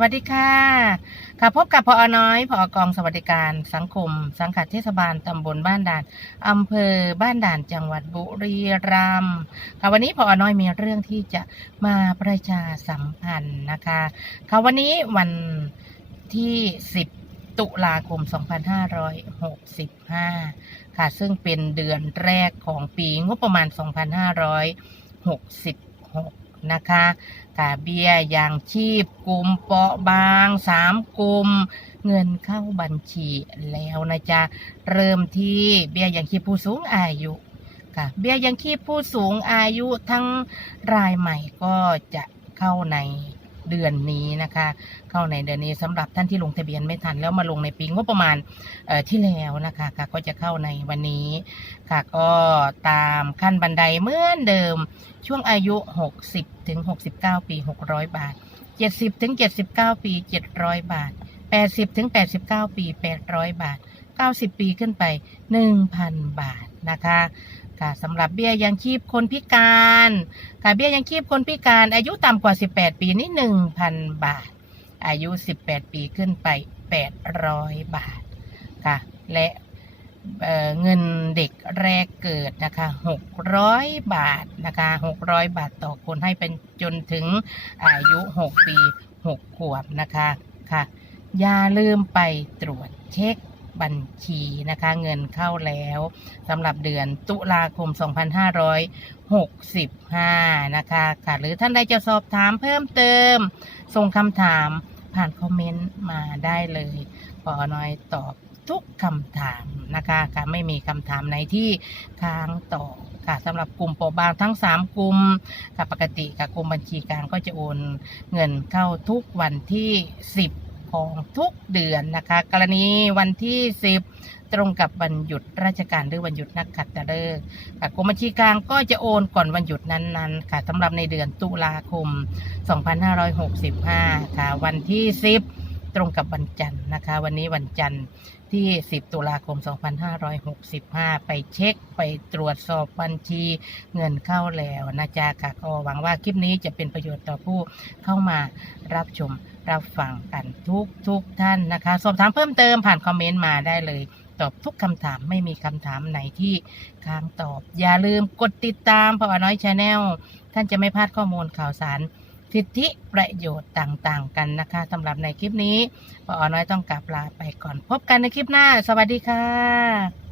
วัสดีค่ะ ค่ะพบกับพอน้อยพอกองสวัสดิการสังคม สังกัดเทศบาลตำบลบ้านด่านอำเภอบ้านด่านจังหวัดบุรีรัมย์ค่ะวันนี้พอน้อยมีเรื่องที่จะมาประชาสัมพันธ์นะคะค่ะวันนี้วันที่ 10ตุลาคม 2565 ค่ะ ซึ่งเป็นเดือนแรกของปีงบประมาณ 2566 นะคะกาเบี้ยอย่างชีพกลุ่มเปราะบางสามกลุ่มเงินเข้าบัญชีแล้วนะจ๊ะเริ่มที่เบี้ยอย่างชีพผู้สูงอายุค่ะเบี้ยยังชีพผู้สูงอายุทั้งรายใหม่ก็จะเข้าใน เดือนนี้นะคะ เข้าในเดือนนี้สำหรับท่านที่ลงทะเบียนไม่ทัน แล้วมาลงในปีงบประมาณที่แล้วนะคะค่ะก็จะเข้าในวันนี้ค่ะก็ตามขั้นบันไดเหมือนเดิมช่วงอายุ 60ถึง69 ปี 600 บาท 70ถึง79 ปี 700 บาท 80ถึง89 ปี 800 บาท 90 ปีขึ้นไป 1,000 บาทนะคะ ค่ะสำหรับเบี้ยยังชีพคนพิการค่ะเบี้ยยังชีพคนพิการ อายุต่ำกว่า 18 ปีนี่1,000 บาท อายุ 18 ปีขึ้นไป 800 บาทค่ะและเเงินเด็กแรกเกิดนะคะ600 บาทนะคะ600 บาทต่อคนให้เป็นจนถึงอายุ 6 ปี 6 ขวบนะคะค่ะอย่าลืมไปตรวจเช็ค บัญชีนะคะเงินเข้าแล้วสำหรับเดือนตุลาคม 2565 นะคะค่ะหรือท่านใดจะสอบถามเพิ่มเติม ส่งคำถามผ่านคอมเมนต์มาได้เลยปอน้อยตอบทุกคำถามนะคะค่ะไม่มีคำถามไหนที่ค้างต่อค่ะสำหรับกลุ่มเปรบางทั้ง 3 กลุ่มค่ะปกติค่ะกรมบัญชีกลางก็จะโอนเงินเข้าทุกวันที่ 10 ของทุกเดือนนะคะ กรณีวันที่ 10 ตรงกับวันหยุดราชการหรือวันหยุดนักขัตฤกษ์ค่ะกรมบัญชีกลางก็จะโอนก่อนวันหยุดนั้นๆค่ะสำหรับในเดือนตุลาคม 2565 ค่ะ วันที่ 10 ตรงกับวันจันทร์นะคะ วันนี้วันจันทร์ที่ 10 ตุลาคม 2565 ไปเช็คไปตรวจสอบบัญชีเงินเข้าแล้วนะจ๊ะค่ะก็หวังว่าคลิปนี้จะเป็นประโยชน์ต่อผู้เข้ามารับชม รับฟังกันทุกทุกท่านนะคะ สอบถามเพิ่มเติมผ่านคอมเมนต์มาได้เลย ตอบทุกคำถามไม่มีคำถามไหนที่ค้างตอบ อย่าลืมกดติดตามพอน้อยชาแนลท่านจะไม่พลาดข้อมูลข่าวสารสิทธิประโยชน์ต่างๆ กันนะคะสำหรับในคลิปนี้ปอน้อยต้องกลับลาไปก่อนพบกันในคลิปหน้า สวัสดีค่ะ